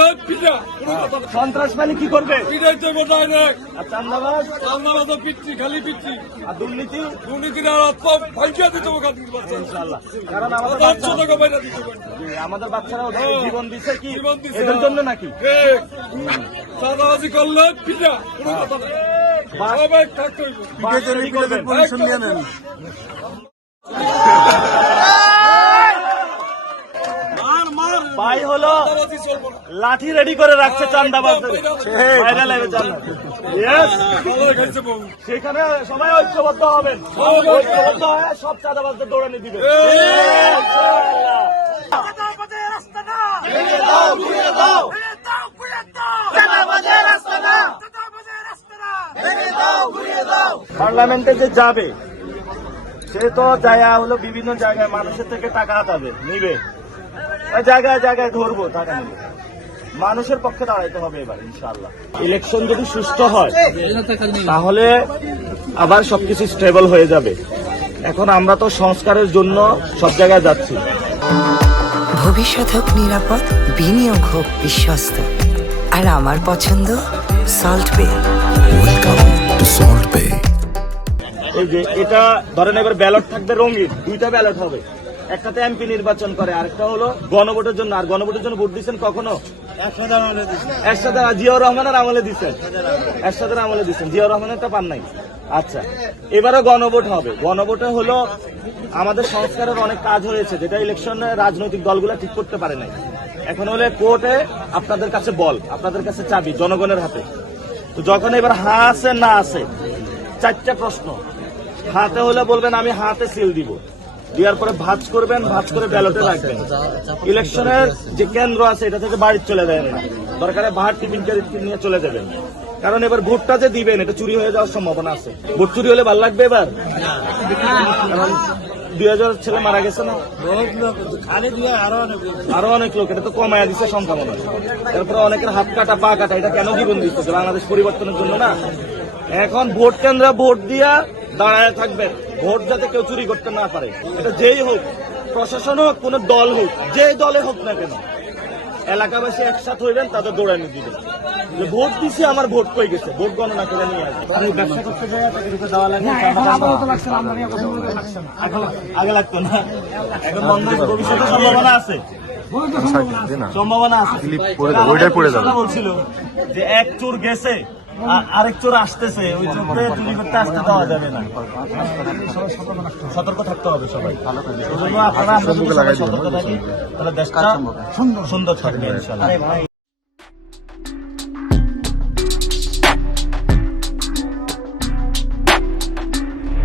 করলে পিঠা সন্ত্রাসবাদী কি করবে? পিঠাইতে ডাইরেক্ট আর চান্দাবাজ চান্দাবাজে পিচ্ছি খালি পিচ্ছি আর দুর্নীতি দুর্নীতির আর সব ভাইকা দিতে হবে কাজগুলো বাচ্চা ইনশাআল্লাহ। কারণ আমাদের 500 টাকা বাইরে দিতে পারে আমাদের বাচ্চারা ওদের জীবন দিচ্ছে কি জীবন দিছে। এদের জন্য নাকি? চাঁদাবাজি করলে পিঠা কোনো কথা না সবাই থাকতে হইব কি করবেন? ভাই হলো চাঁদাবাজি চলবো না লাঠি রেডি করে রাখছে চান্দাবাজদের। বাইরে লাগবে চান্দা। Yes! সবাই খাইছে বউ সেখানে সবাই ঐক্যবদ্ধ হবেন, ঐক্যবদ্ধ হয়ে সব চাঁদাবাজদের দৌড়ানি দিবেন। পার্লামেন্টে যে যাবে সে তো যায়া হলো বিভিন্ন জায়গায় মানুষের থেকে টাকা হাতাবে, নিবে, ওই জায়গায় জায়গায় ধরবো, টাকা নিবে। মানুষের পক্ষে দাঁড়াইতে হবে এবার ইনশাআল্লাহ। ইলেকশন যদি সুষ্ঠু হয় তাহলে আবার সবকিছু স্টেবল হয়ে যাবে। এখন আমরা তো সংস্কারের জন্য সব জায়গায় যাচ্ছি। ভবিষ্যৎ হোক নিরাপদ, বিনিয়োগ হোক বিশ্বস্ত, আর আমার পছন্দ সল্ট বে। ওয়েলকাম টু সল্ট বে। এই যে এটা ধরেন এবার ব্যালট থাকবে রঙিন, দুইটা ব্যালট হবে, একটাতে এমপি নির্বাচন করে, আরেকটা হলো গণভোটের জন্য। আর গণভোটের জন্য ভোট দিচ্ছেন কখনো? একসাথে জিয়াউর রহমানের আমলে দিচ্ছেন, একসাথে আমলে দিচ্ছেন, জিয়াউর রহমানেরটা পান নাই। আচ্ছা, এবারও গণভোট হবে। গণভোটে হলো আমাদের সংস্কারের অনেক কাজ হয়েছে যেটা ইলেকশনে রাজনৈতিক দলগুলো ঠিক করতে পারে নাই। এখন হলে কোর্টে আপনাদের কাছে বল, আপনাদের কাছে চাবি জনগণের হাতে। তো যখন এবার হ্যাঁ আছে না আছে, চারটা প্রশ্ন। হাতে হলে বলবেন আমি হাতে সিল দিব, দেওয়ার পরে ভাঁজ করবেন, ভাঁজ করে ব্যালটে রাখবেন। ইলেকশনের যে কেন্দ্র আছে এটা থেকে বাড়ি চলে যাবেন না, দরকারে বাহার টিফিন নিয়ে চলে যাবেন। কারণ এবার ভোটটা যে দিবেন এটা চুরি হয়ে যাওয়ার সম্ভাবনা আছে। ভোট চুরি হলে ভালো লাগবে এবার? কারণ 2000 ছেলে মারা গেছে না, আরো অনেক লোক, এটা তো কমায়া দিচ্ছে সংখ্যা মনে হয়। তারপরে অনেকের হাত কাটা পা কাটা, এটা কেন জীবন দিচ্ছে? বাংলাদেশ পরিবর্তনের জন্য না। এখন ভোট কেন্দ্রে ভোট দিয়া দাঁড়ায় থাকবেন, ভোট যাতে কেউ চুরি করতে না পারে। এটা যেই হোক, প্রশাসন হোক, কোন দল হোক, যে দলে হোক না কেন, এলাকাবাসী একসাথে হইবেন, তাদের দৌড়ানি দিবেন যে ভোট দিছি, আমার ভোট কই গেছে, ভোট গণনা করে নিয়ে আসবে। আর এই ব্যবসা করতে যায় তাকে দিতে দেওয়া লাগে, আগে লাগতো না, এখন বন্ধ। ভবিষ্যতে সম্ভাবনা আছে, সম্ভাবনা আছে। বলছিল যে এক চোর গেছে, আরেক চোর আসতেছে, ওই চোরকে চুরি করতে আসতে দেওয়া যাবে না। সতর্ক থাকতে হবে সবাই। আপনারা সতর্ক থাকি, তাহলে দেশটা সুন্দর থাকবে ইনশাআল্লাহ।